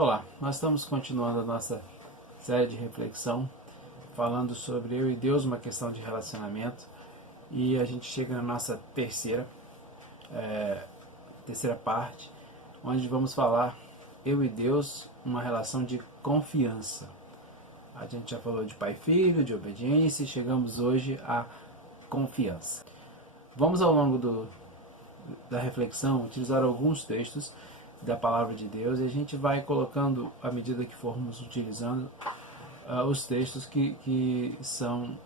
Olá, nós estamos continuando a nossa série de reflexão, falando sobre eu e Deus, uma questão de relacionamento, e a gente chega na nossa terceira parte, onde vamos falar eu e Deus, uma relação de confiança. A gente já falou de pai e filho, de obediência, e chegamos hoje à confiança. Vamos ao longo da reflexão utilizar alguns textos da palavra de Deus e a gente vai colocando, à medida que formos utilizando, os textos que são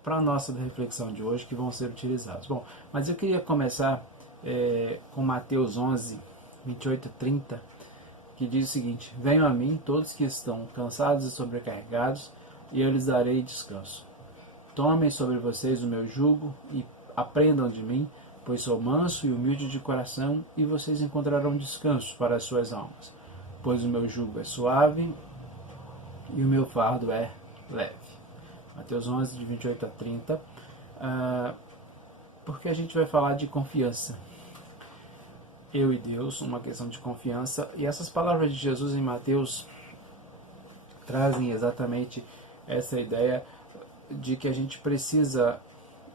para a nossa reflexão de hoje, que vão ser utilizados. Bom, mas eu queria começar com Mateus 11, 28 e 30, que diz o seguinte: venham a mim todos que estão cansados e sobrecarregados, e eu lhes darei descanso. Tomem sobre vocês o meu jugo e aprendam de mim, pois sou manso e humilde de coração, e vocês encontrarão descanso para as suas almas. Pois o meu jugo é suave e o meu fardo é leve. Mateus 11, de 28 a 30. Porque a gente vai falar de confiança. Eu e Deus, uma questão de confiança. E essas palavras de Jesus em Mateus trazem exatamente essa ideia de que a gente precisa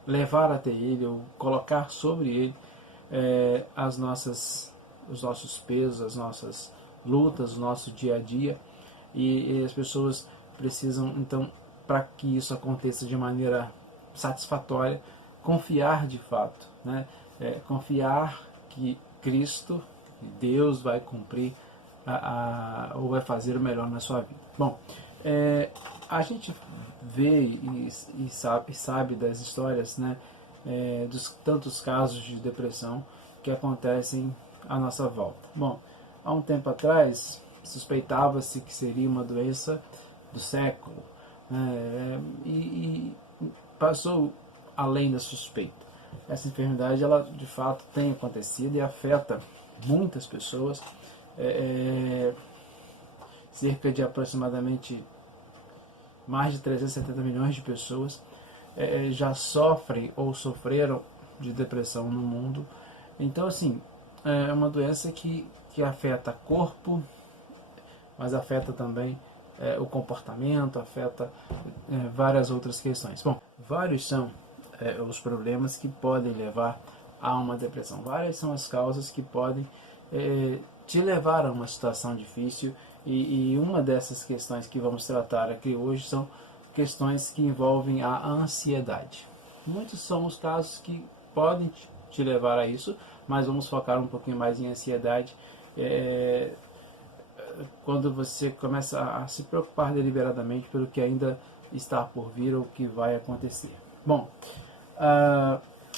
levar até Ele, ou colocar sobre Ele os nossos pesos, as nossas lutas, o nosso dia a dia, e as pessoas precisam, então, para que isso aconteça de maneira satisfatória, confiar de fato, né? Confiar que Cristo, Deus, vai cumprir ou vai fazer o melhor na sua vida. Bom, a gente vê e sabe das histórias, né, dos tantos casos de depressão que acontecem à nossa volta. Bom, há um tempo atrás suspeitava-se que seria uma doença do século, e passou além da suspeita. Essa enfermidade, ela de fato tem acontecido e afeta muitas pessoas. Cerca de aproximadamente mais de 370 milhões de pessoas já sofrem ou sofreram de depressão no mundo. Então, assim, é uma doença que afeta o corpo, mas afeta também o comportamento, afeta várias outras questões. Bom, vários são os problemas que podem levar a uma depressão. Várias são as causas que podem te levar a uma situação difícil, e uma dessas questões que vamos tratar aqui hoje são questões que envolvem a ansiedade. Muitos são os casos que podem te levar a isso, mas vamos focar um pouquinho mais em ansiedade. Quando você começa a se preocupar deliberadamente pelo que ainda está por vir ou o que vai acontecer. Bom,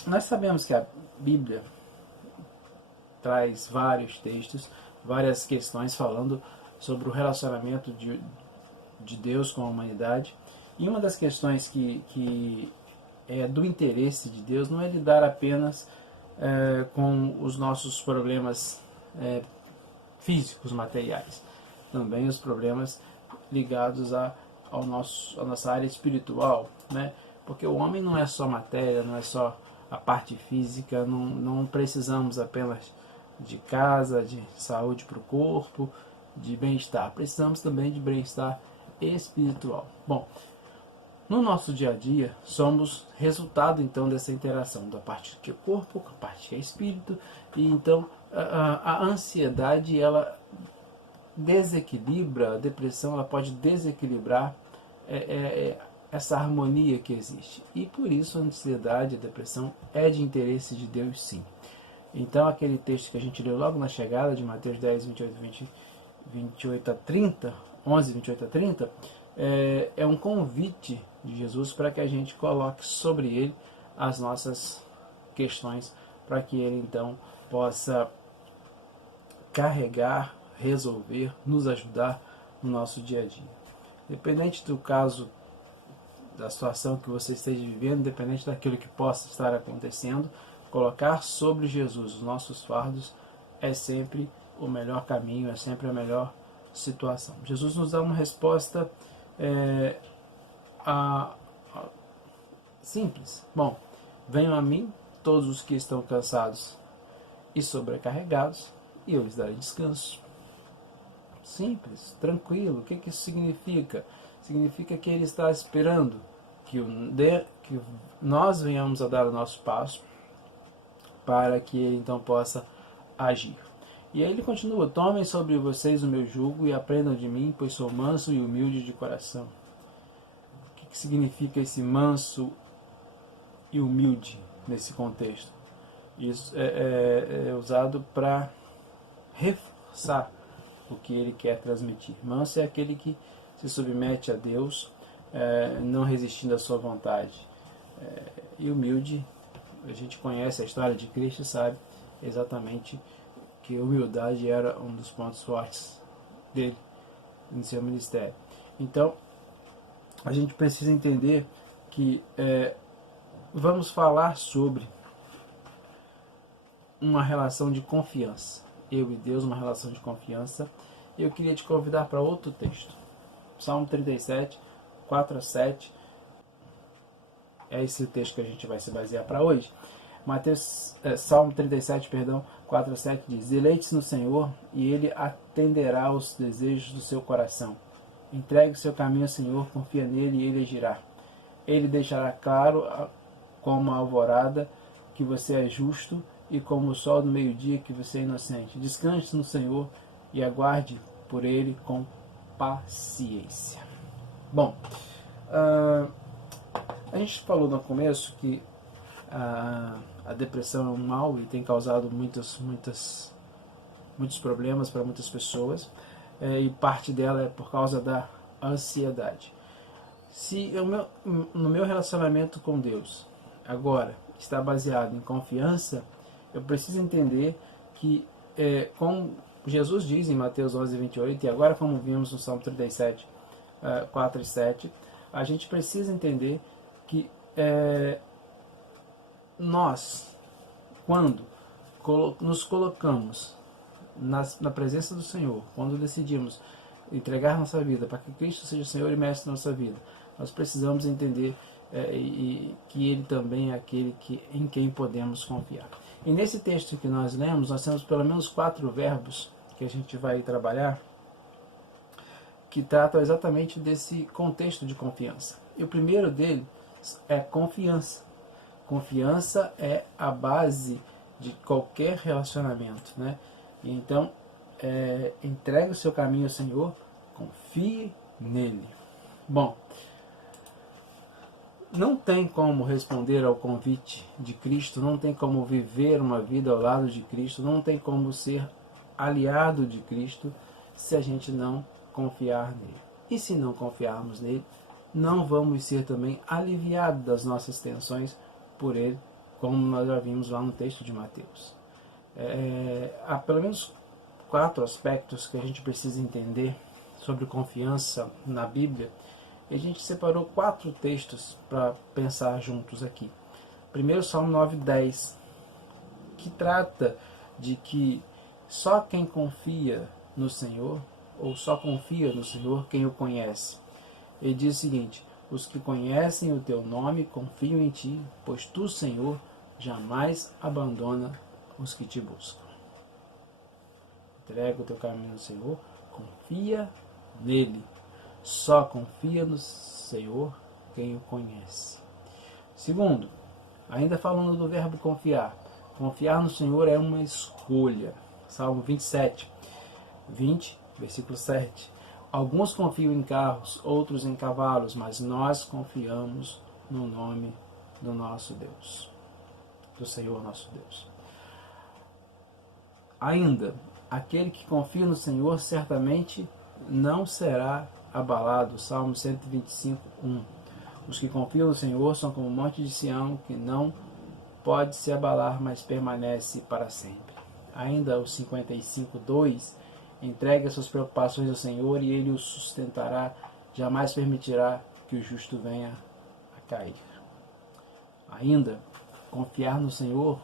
nós sabemos que a Bíblia traz vários textos, várias questões falando sobre o relacionamento de Deus com a humanidade. E uma das questões que é do interesse de Deus não é lidar apenas com os nossos problemas físicos, materiais. Também os problemas ligados à nossa área espiritual, né? Porque o homem não é só matéria, não é só a parte física, não precisamos apenas de casa, de saúde para o corpo, de bem-estar. Precisamos também de bem-estar espiritual. Bom, no nosso dia a dia, somos resultado então dessa interação da parte que é corpo com a parte que é espírito, e então a ansiedade, ela desequilibra, a depressão, ela pode desequilibrar essa harmonia que existe. E por isso a ansiedade, a depressão é de interesse de Deus, sim. Então aquele texto que a gente leu logo na chegada, de Mateus 10, 28 a 30, 11, 28 a 30, é um convite de Jesus para que a gente coloque sobre ele as nossas questões, para que ele então possa carregar, resolver, nos ajudar no nosso dia a dia. Independente do caso, da situação que você esteja vivendo, independente daquilo que possa estar acontecendo, colocar sobre Jesus os nossos fardos é sempre o melhor caminho, é sempre a melhor situação. Jesus nos dá uma resposta simples. Bom, venham a mim todos os que estão cansados e sobrecarregados, e eu lhes darei descanso. simples, tranquilo. O que isso significa? Significa que ele está esperando que nós venhamos a dar o nosso passo para que ele então possa agir. E aí ele continua: tomem sobre vocês o meu jugo e aprendam de mim, pois sou manso e humilde de coração. O que significa esse manso e humilde nesse contexto? Isso é usado para reforçar o que ele quer transmitir. Manso é aquele que se submete a Deus, não resistindo à sua vontade. E humilde, a gente conhece a história de Cristo, sabe exatamente que a humildade era um dos pontos fortes dele no seu ministério. Então, a gente precisa entender que vamos falar sobre uma relação de confiança. Eu e Deus, uma relação de confiança. E eu queria te convidar para outro texto. Salmo 37, 4 a 7. É esse texto que a gente vai se basear para hoje. Salmo 37, 4 a 7 diz: deleite-se no Senhor e Ele atenderá aos desejos do seu coração. Entregue o seu caminho ao Senhor, confia nele e Ele agirá. Ele deixará claro como a alvorada que você é justo e como o sol do meio-dia que você é inocente. Descanse no Senhor e aguarde por Ele com paciência. Bom, a gente falou no começo que a depressão é um mal e tem causado muitos problemas para muitas pessoas, e parte dela é por causa da ansiedade. Se no meu relacionamento com Deus agora está baseado em confiança, eu preciso entender que, como Jesus diz em Mateus 11, 28, e agora como vimos no Salmo 37, 4 e 7, a gente precisa entender que nós, quando nos colocamos na presença do Senhor, quando decidimos entregar nossa vida para que Cristo seja o Senhor e Mestre da nossa vida, nós precisamos entender que Ele também é aquele em quem podemos confiar. E nesse texto que nós lemos, nós temos pelo menos 4 verbos que a gente vai trabalhar, que tratam exatamente desse contexto de confiança. E o primeiro dele é confiança. Confiança é a base de qualquer relacionamento, né? E então, entregue o seu caminho ao Senhor, confie nele. Bom, não tem como responder ao convite de Cristo, não tem como viver uma vida ao lado de Cristo, não tem como ser aliado de Cristo se a gente não confiar nele. E se não confiarmos nele, não vamos ser também aliviados das nossas tensões por ele, como nós já vimos lá no texto de Mateus. Há pelo menos 4 aspectos que a gente precisa entender sobre confiança na Bíblia. E a gente separou 4 textos para pensar juntos aqui. Primeiro, Salmo 9:10, que trata de que só quem confia no Senhor, ou só confia no Senhor quem o conhece. Ele diz o seguinte: os que conhecem o teu nome confiam em ti, pois tu, Senhor, jamais abandona os que te buscam. Entrega o teu caminho ao Senhor, confia nele. Só confia no Senhor quem o conhece. Segundo, ainda falando do verbo confiar. Confiar no Senhor é uma escolha. Salmo 27, 20, versículo 7. Alguns confiam em carros, outros em cavalos, mas nós confiamos no nome do nosso Deus, do Senhor nosso Deus. Ainda, aquele que confia no Senhor certamente não será abalado. Salmo 125, 1. Os que confiam no Senhor são como o monte de Sião, que não pode se abalar, mas permanece para sempre. Ainda o 55, 2. Entregue as suas preocupações ao Senhor e Ele o sustentará. Jamais permitirá que o justo venha a cair. Ainda, confiar no Senhor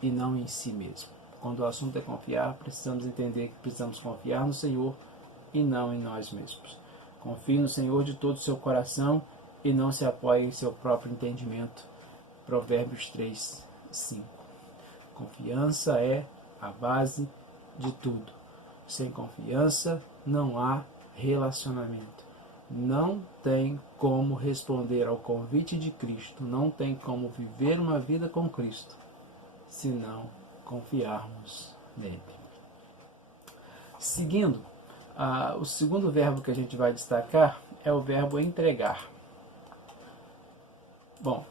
e não em si mesmo. Quando o assunto é confiar, precisamos entender que precisamos confiar no Senhor e não em nós mesmos. Confie no Senhor de todo o seu coração e não se apoie em seu próprio entendimento. Provérbios 3, 5. Confiança é a base de tudo. Sem confiança não há relacionamento. Não tem como responder ao convite de Cristo, não tem como viver uma vida com Cristo, se não confiarmos nele. Seguindo, o segundo verbo que a gente vai destacar é o verbo entregar. Bom,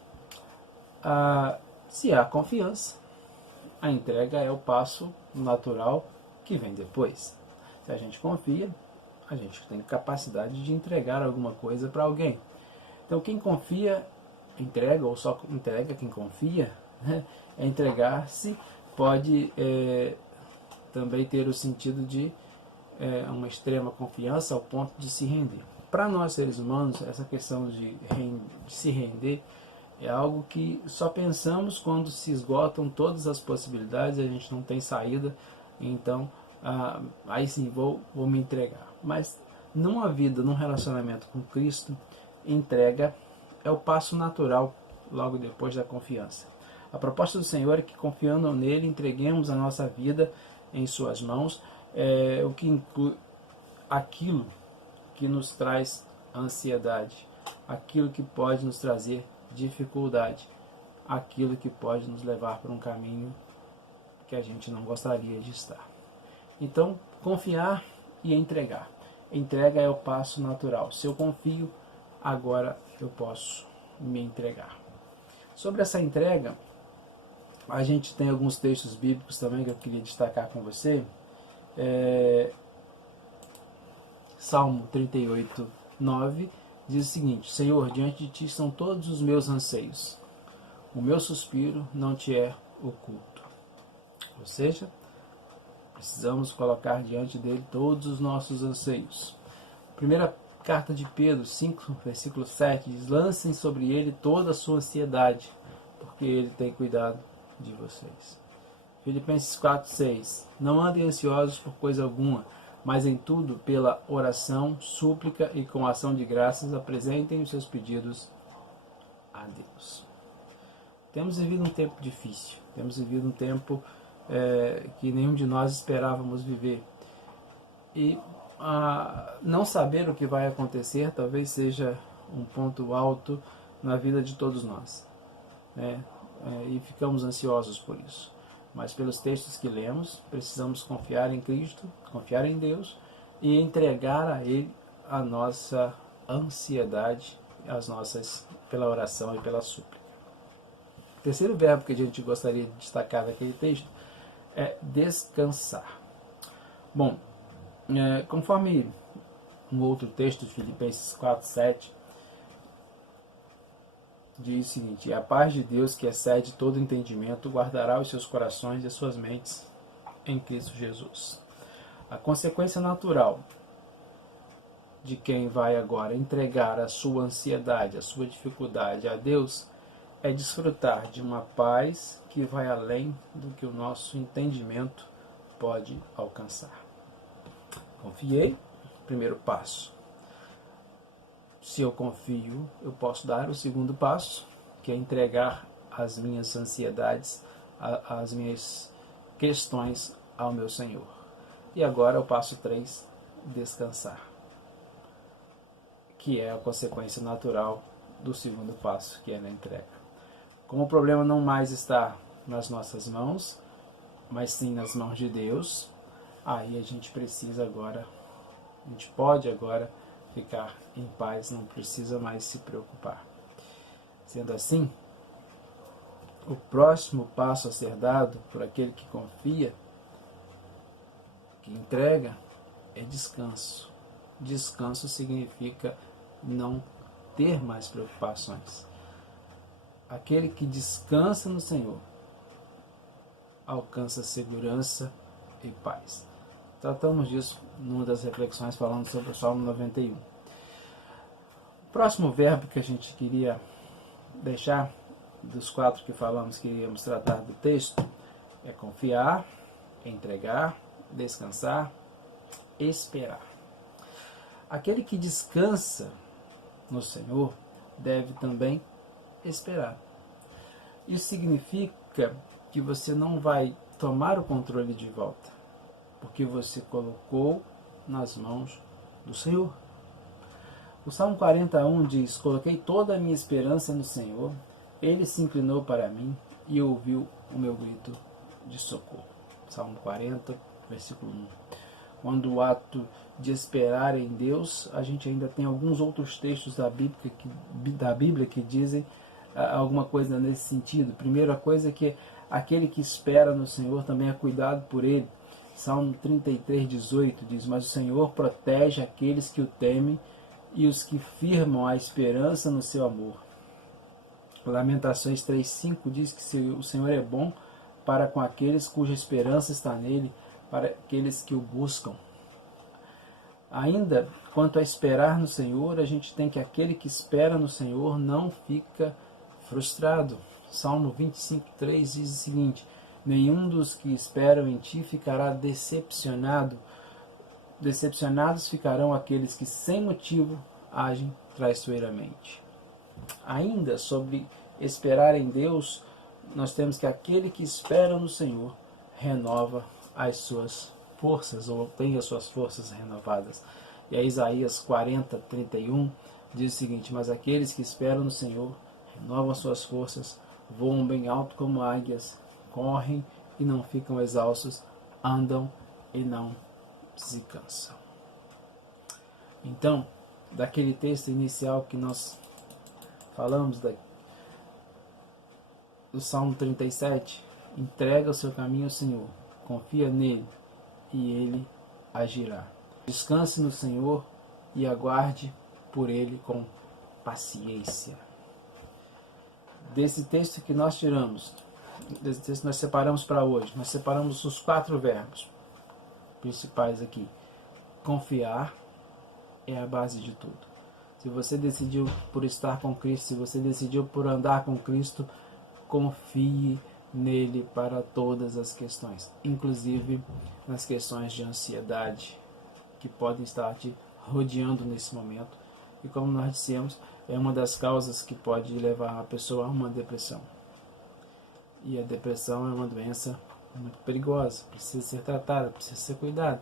se há confiança, a entrega é o passo natural que vem depois. Se a gente confia, a gente tem capacidade de entregar alguma coisa para alguém. Então, quem confia, entrega, ou só entrega quem confia, né? Entregar-se pode também ter o sentido de uma extrema confiança ao ponto de se render. Para nós, seres humanos, essa questão de se render é algo que só pensamos quando se esgotam todas as possibilidades, a gente não tem saída, então aí sim vou me entregar. Mas numa vida, num relacionamento com Cristo, entrega é o passo natural logo depois da confiança. A proposta do Senhor é que, confiando nele, entreguemos a nossa vida em suas mãos, o que inclui aquilo que nos traz ansiedade, aquilo que pode nos trazer dificuldade, aquilo que pode nos levar para um caminho que a gente não gostaria de estar. Então, confiar e entregar. Entrega é o passo natural. Se eu confio, agora eu posso me entregar. Sobre essa entrega, a gente tem alguns textos bíblicos também que eu queria destacar com você. Salmo 38, 9 diz o seguinte: Senhor, diante de ti estão todos os meus anseios. O meu suspiro não te é oculto. Ou seja, precisamos colocar diante dele todos os nossos anseios. Primeira carta de Pedro 5, versículo 7 diz: lancem sobre ele toda a sua ansiedade, porque ele tem cuidado de vocês. Filipenses 4, 6: não andem ansiosos por coisa alguma, mas em tudo, pela oração, súplica e com ação de graças, apresentem os seus pedidos a Deus. Temos vivido um tempo difícil, temos vivido um tempo que nenhum de nós esperávamos viver. E não saber o que vai acontecer talvez seja um ponto alto na vida de todos nós, né? E ficamos ansiosos por isso. Mas pelos textos que lemos, precisamos confiar em Cristo, confiar em Deus e entregar a Ele a nossa ansiedade, pela oração e pela súplica. O terceiro verbo que a gente gostaria de destacar naquele texto é descansar. Bom, conforme um outro texto, Filipenses 4, 7, diz o seguinte: a paz de Deus, que excede todo entendimento, guardará os seus corações e as suas mentes em Cristo Jesus. A consequência natural de quem vai agora entregar a sua ansiedade, a sua dificuldade a Deus, é desfrutar de uma paz que vai além do que o nosso entendimento pode alcançar. Confiei, primeiro passo. Se eu confio, eu posso dar o segundo passo, que é entregar as minhas ansiedades, as minhas questões ao meu Senhor. E agora o passo 3, descansar, que é a consequência natural do segundo passo, que é na entrega. Como o problema não mais está nas nossas mãos, mas sim nas mãos de Deus, aí a gente pode agora ficar em paz, não precisa mais se preocupar. Sendo assim, o próximo passo a ser dado por aquele que confia, que entrega, é descanso. Descanso significa não ter mais preocupações. Aquele que descansa no Senhor alcança segurança e paz. Tratamos disso numa das reflexões falando sobre o Salmo 91. O próximo verbo que a gente queria deixar, dos 4 que falamos que iríamos tratar do texto, é confiar, entregar, descansar, esperar. Aquele que descansa no Senhor deve também esperar. Isso significa que você não vai tomar o controle de volta, porque você colocou nas mãos do Senhor. O Salmo 41 diz: coloquei toda a minha esperança no Senhor, Ele se inclinou para mim e ouviu o meu grito de socorro. Salmo 40, versículo 1. Quando o ato de esperar em Deus, a gente ainda tem alguns outros textos da Bíblia que dizem alguma coisa nesse sentido. Primeira coisa é que aquele que espera no Senhor também é cuidado por Ele. Salmo 33, 18 diz: mas o Senhor protege aqueles que o temem e os que firmam a esperança no seu amor. Lamentações 3,5 diz que o Senhor é bom para com aqueles cuja esperança está nele, para aqueles que o buscam. Ainda, quanto a esperar no Senhor, a gente tem que aquele que espera no Senhor não fica frustrado. Salmo 25,3 diz o seguinte: nenhum dos que esperam em ti ficará decepcionado. Decepcionados ficarão aqueles que sem motivo agem traiçoeiramente. Ainda sobre esperar em Deus, nós temos que aquele que espera no Senhor renova as suas forças, ou tem as suas forças renovadas. E a Isaías 40, 31 diz o seguinte: mas aqueles que esperam no Senhor renovam as suas forças, voam bem alto como águias, correm e não ficam exaustos, andam e não se cansam. Então, daquele texto inicial que nós falamos, do Salmo 37, entrega o seu caminho ao Senhor, confia nele e ele agirá. Descanse no Senhor e aguarde por ele com paciência. Desse texto que nós tiramos, desse texto que nós separamos para hoje, nós separamos os 4 verbos principais aqui. Confiar é a base de tudo. Se você decidiu por estar com Cristo, se você decidiu por andar com Cristo, confie nele para todas as questões, inclusive nas questões de ansiedade que podem estar te rodeando nesse momento. E como nós dissemos, é uma das causas que pode levar a pessoa a uma depressão. E a depressão é uma doença muito perigosa, precisa ser tratada, precisa ser cuidada,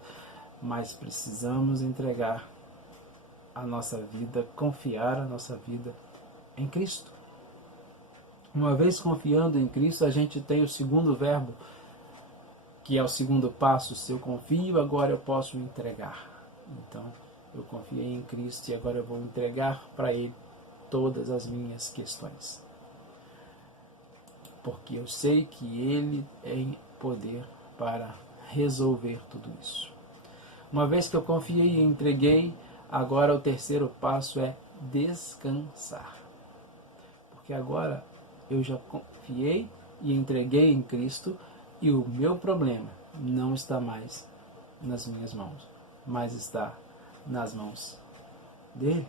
mas precisamos entregar a nossa vida, confiar a nossa vida em Cristo. Uma vez confiando em Cristo, a gente tem o segundo verbo, que é o segundo passo. Se eu confio, agora eu posso entregar. Então, eu confiei em Cristo e agora eu vou entregar para Ele todas as minhas questões. Porque eu sei que Ele tem poder para resolver tudo isso. Uma vez que eu confiei e entreguei, agora o terceiro passo é descansar. Porque agora eu já confiei e entreguei em Cristo e o meu problema não está mais nas minhas mãos, mas está nas mãos dele.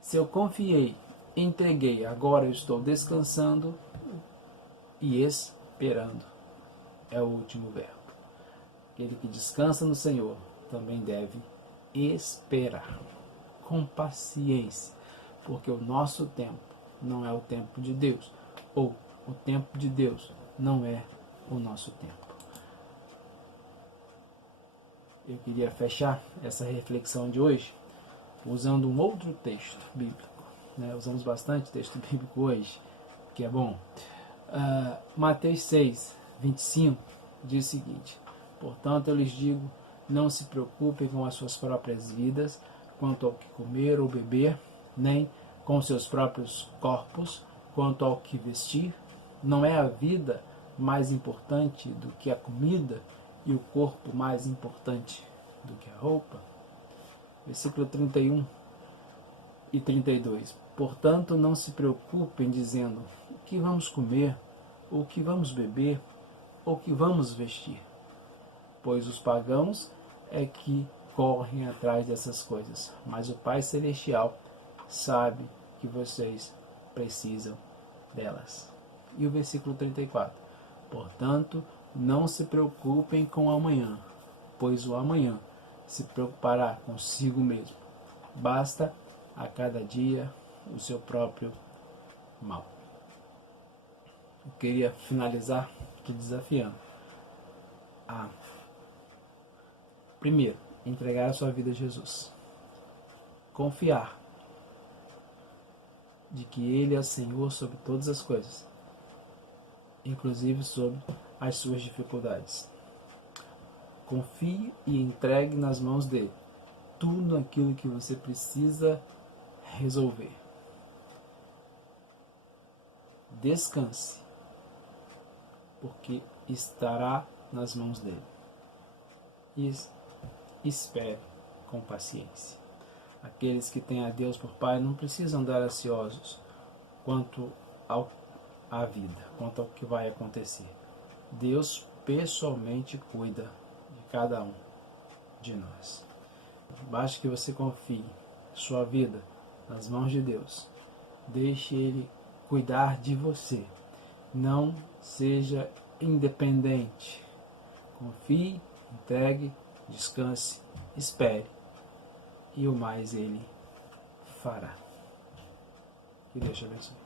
Se eu confiei, entreguei, agora eu estou descansando e esperando. É o último verbo. Aquele que descansa no Senhor também deve esperar com paciência, porque o nosso tempo não é o tempo de Deus, ou o tempo de Deus não é o nosso tempo. Eu queria fechar essa reflexão de hoje usando um outro texto bíblico. Usamos bastante texto bíblico hoje, que é bom. Mateus 6, 25 diz o seguinte: portanto eu lhes digo, não se preocupem com as suas próprias vidas, quanto ao que comer ou beber, nem com seus próprios corpos, quanto ao que vestir. Não é a vida mais importante do que a comida, e o corpo mais importante do que a roupa? Versículo 31 e 32. Portanto, não se preocupem dizendo, o que vamos comer, ou o que vamos beber, ou o que vamos vestir? Pois os pagãos é que correm atrás dessas coisas, mas o Pai Celestial sabe que vocês precisam delas. E o versículo 34. Portanto, não se preocupem com o amanhã, pois o amanhã se preocupará consigo mesmo. Basta a cada dia o seu próprio mal. Eu queria finalizar te desafiando a Primeiro, entregar a sua vida a Jesus. Confiar de que Ele é o Senhor sobre todas as coisas, inclusive sobre as suas dificuldades. Confie e entregue nas mãos dele tudo aquilo que você precisa resolver. Descanse, porque estará nas mãos dele. E espere com paciência. Aqueles que têm a Deus por Pai não precisam andar ansiosos quanto à vida, quanto ao que vai acontecer. Deus pessoalmente cuida de cada um de nós. Basta que você confie sua vida nas mãos de Deus. Deixe Ele cuidar de você. Não seja independente. Confie, entregue, descanse, espere. E o mais Ele fará. Que Deus te abençoe.